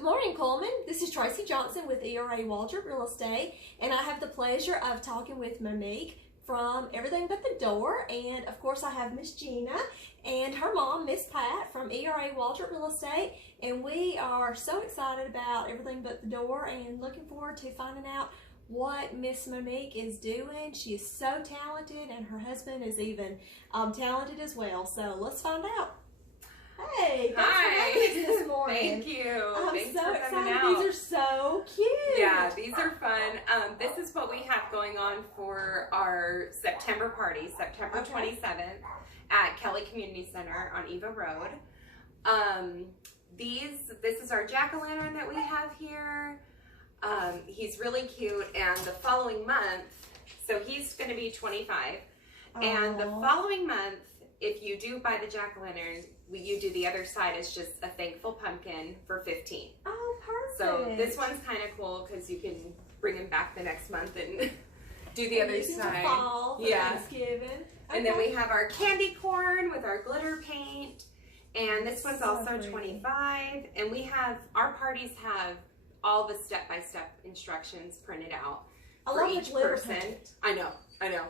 Good morning, Coleman. This is Traci Johnson with ERA Waldrop Real Estate, and I have the pleasure of talking with Monique from Everything But the Door, and of course I have Miss Gena and her mom, Miss Pat, from ERA Waldrop Real Estate, and we are so excited about Everything But the Door and looking forward to finding out what Miss Monique is doing. She is so talented, and her husband is even talented as well. So let's find out. Hey, thanks for having us this morning. Thank you. I'm Thanks so for excited. coming out. These are so cute. Yeah, these are fun. This is what we have going on for our September party, September 27th at Kelly Community Center on Eva Road. This is our jack-o'-lantern that we have here. He's really cute, and the following month, so he's going to be 25, and the following month, if you do buy the jack-o'-lantern, you do the other side as just a thankful pumpkin for $15. Oh, perfect. So this one's kind of cool because you can bring him back the next month and do the other side. Fall for Thanksgiving. And then we have our candy corn with our glitter paint, and this one's also 25. And we have, our parties have all the step-by-step instructions printed out for each person. Paint. I know.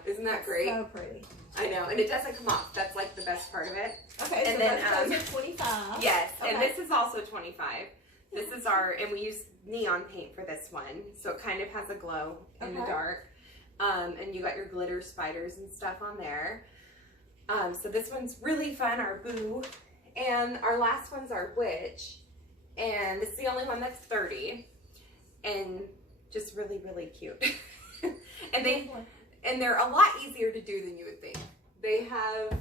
Isn't that great? So pretty. I know, and it doesn't come off. That's like the best part of it. Okay, and so then those are 25. Yes, and this is also 25. This is our, and we use neon paint for this one, so it kind of has a glow in the dark. And you got your glitter spiders and stuff on there. So this one's really fun, our Boo. And our last one's our Witch. And this is the only one that's 30. And just really, really cute. And they're a lot easier to do than you would think. They have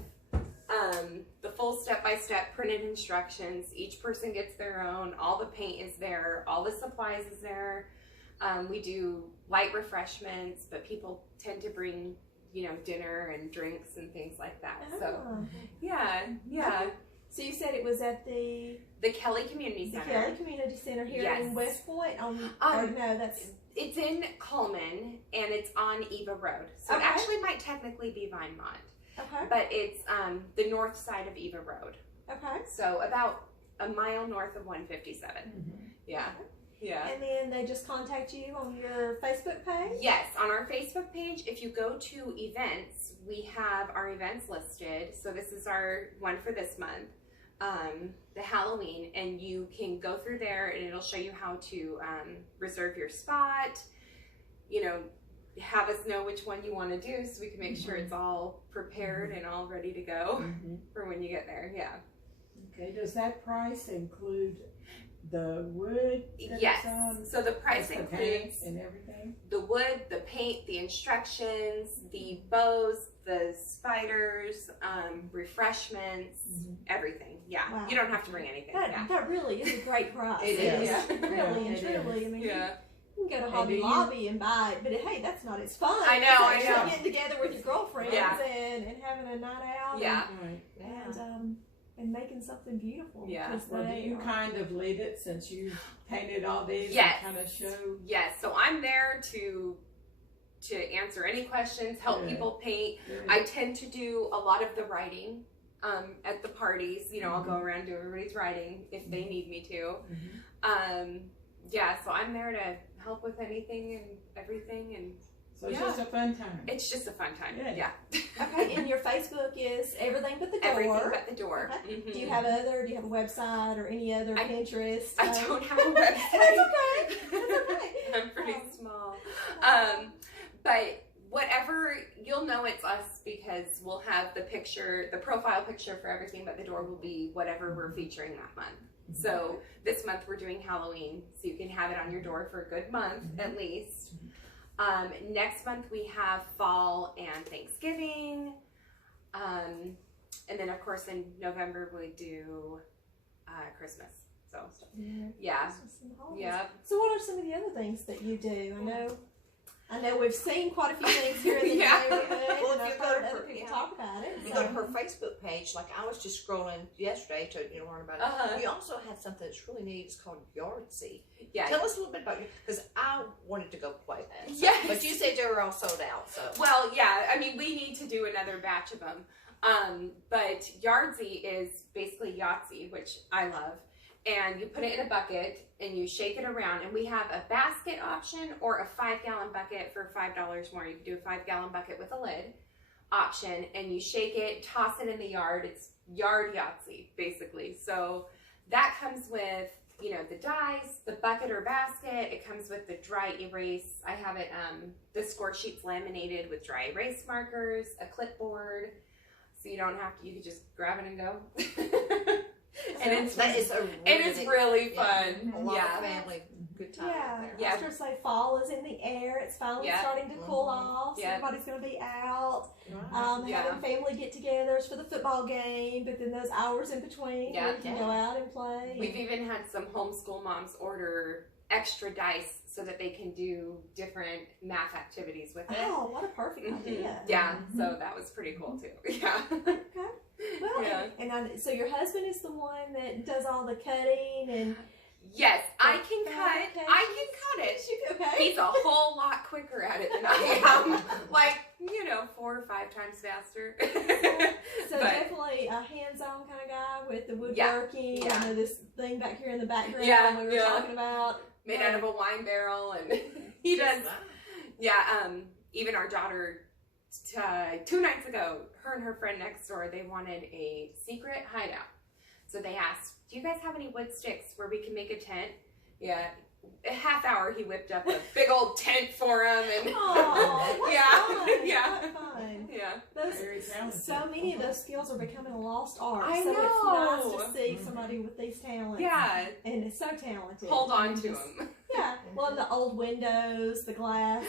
the full step-by-step printed instructions. Each person gets their own. All the paint is there. All the supplies is there. We do light refreshments, but people tend to bring, dinner and drinks and things like that. So, yeah. Okay. So you said it was at the Kelly Community Center. The Kelly Community Center here in West Point. It's in Coleman, and it's on Eva Road. So it actually might technically be Vinemont. Okay. But it's the north side of Eva Road. Okay. So about a mile north of 157. Yeah. Okay. Yeah. And then they just contact you on your Facebook page? Yes, on our Facebook page. If you go to events, we have our events listed. So this is our one for this month. The Halloween, and you can go through there and it'll show you how to reserve your spot, have us know which one you want to do so we can make sure it's all prepared and all ready to go for when you get there. Yeah. Okay, does that price include the wood? Yes, so the price includes and everything? The wood, the paint, the instructions, the bows, the spiders, refreshments, everything. Yeah, you don't have to bring anything. That really is a great price. It is. Yeah. Really and truly. I mean, you can go to Hobby Lobby and buy it, but hey, that's not as fun. I know. Getting together with your girlfriends and having a night out. Yeah. And making something beautiful. Yeah. Well, do you kind of lead it since you painted all these and kind of show? Yes. So I'm there to answer any questions, help people paint. I tend to do a lot of the writing at the parties. I'll go around and do everybody's writing if they need me to. So I'm there to help with anything and everything. And so it's just a fun time. It's just a fun time. Yeah. Okay, and your Facebook is Everything But the Door. Everything But the Door. Okay. Do you have a website or any other Pinterest? I don't have a website. That's okay. That's okay. I'm pretty small. But whatever, you'll know it's us because we'll have the profile picture for Everything But the Door will be whatever we're featuring that month. So this month we're doing Halloween, so you can have it on your door for a good month at least. Next month we have fall and Thanksgiving. And then of course in November we do Christmas. So yeah. So what are some of the other things that you do? I know we've seen quite a few things here in the neighborhood. Well, and I've heard other people talk about it. If you go to her Facebook page, like I was just scrolling yesterday to learn about it. You also have something that's really neat. It's called Yardsy. Yeah. Tell us a little bit about you, because I wanted to go play that. Yes. But you said they were all sold out. So. Well, yeah. I mean, we need to do another batch of them. But Yardsy is basically Yahtzee, which I love. and you put it in a bucket and you shake it around, and we have a basket option or a 5-gallon bucket for $5 more. You can do a 5-gallon bucket with a lid option, and you shake it, toss it in the yard. It's yard Yahtzee, basically. So that comes with, you know, the dice, the bucket or basket. It comes with the dry erase. I have it, the score sheets laminated with dry erase markers, a clipboard, so you don't have to, you can just grab it and go. And it's really fun. A lot of family good time. I was gonna say fall is in the air. It's finally starting to cool off. So everybody's gonna be out. Having family get-togethers for the football game, but then those hours in between, you can go out and play. We've even had some homeschool moms order extra dice so that they can do different math activities with it. Oh, what a perfect idea! Yeah, so that was pretty cool too. Yeah. Okay. Well, so your husband is the one that does all the cutting and. Yes, I can cut. I can cut it. Okay. He's a whole lot quicker at it than I am. Like, you know, 4 or 5 times faster. So definitely a hands-on kind of guy with the woodworking. I know this thing back here in the background we were talking about. Made out of a wine barrel, and he does. Yeah, even our daughter, 2 nights ago, her and her friend next door, they wanted a secret hideout. So they asked, do you guys have any wood sticks where we can make a tent? Yeah. A half hour he whipped up a big old tent for them, and so many of those skills are becoming a lost art. I so know. It's nice to see somebody with these talents. Yeah. And it's so talented. Hold on to them. Yeah. Well, the old windows, the glass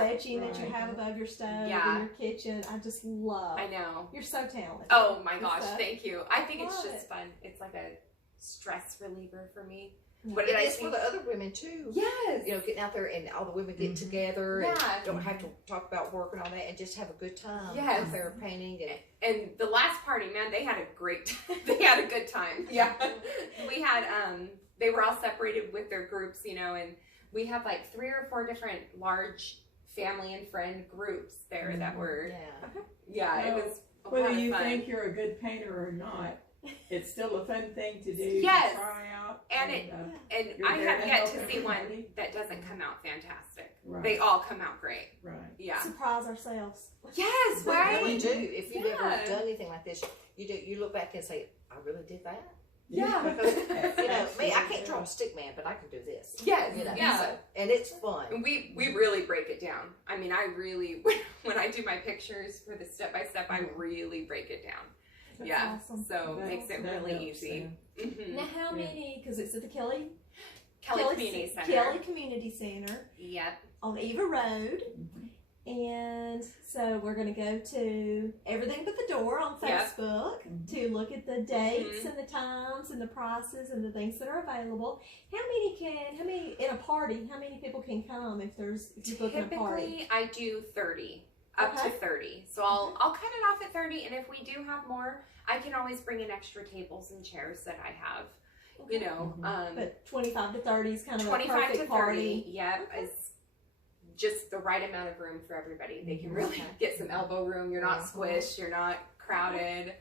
etching that you have above your stove in your kitchen. I just love. I know. You're so talented. Oh my gosh, thank you. I think it's just fun. It's like a stress reliever for me. But it is for the other women too. Yes. You know, getting out there and all the women get together and don't have to talk about work and all that, and just have a good time out there painting. And the last party, man, they had a great they had a good time. Yeah. We had they were all separated with their groups, you know, and we had like 3 or 4 different large family and friend groups there that were it was a whether lot of you fun. think you're a good painter or not, it's still a fun thing to do. Yes. To try out. And I have yet to see one that doesn't come out fantastic. Right. They all come out great. Right. Yeah. Surprise ourselves. Yes, We right? really do. If you've ever done anything like this, you look back and say, I really did that? Yeah. Because, you know, me, I can't draw a stick man, but I can do this. Yes. You know, yeah. so, and it's fun. And we really break it down. I mean, I really, when I do my pictures for the step-by-step, I really break it down. That's awesome. So it makes it really easy. Now, how many, because it's at the Kelly Community Center. Kelly Community Center. Yep. On Eva Road. And so we're going to go to Everything But the Door on Facebook to look at the dates and the times and the prices and the things that are available. How many in a party, how many people can come if you're booking a party? Typically, I do 30. Up to 30. So I'll cut it off at 30, and if we do have more, I can always bring in extra tables and chairs that I have. You know, but 25 to 30 is kind of 25 a perfect to 30, party. is just the right amount of room for everybody. They can really get some elbow room. You're not squished. You're not crowded,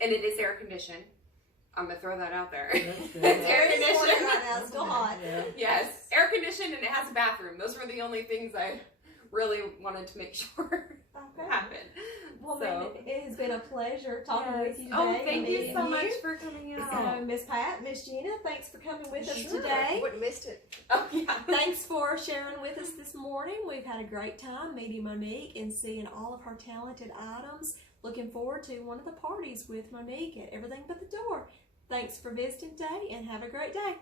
and it is air conditioned. I'm gonna throw that out there. It's air conditioned. Right now, it's still hot. Yes, air conditioned, and it has a bathroom. Those were the only things I really wanted to make sure happen. Well, it has been a pleasure talking with you today. Oh, thank you so much for coming out. So, Miss Pat, Miss Gena, thanks for coming with us Sure. today. Wouldn't have missed it. Oh, yeah. Thanks for sharing with us this morning. We've had a great time meeting Monique and seeing all of her talented items. Looking forward to one of the parties with Monique at Everything But the Door. Thanks for visiting today and have a great day.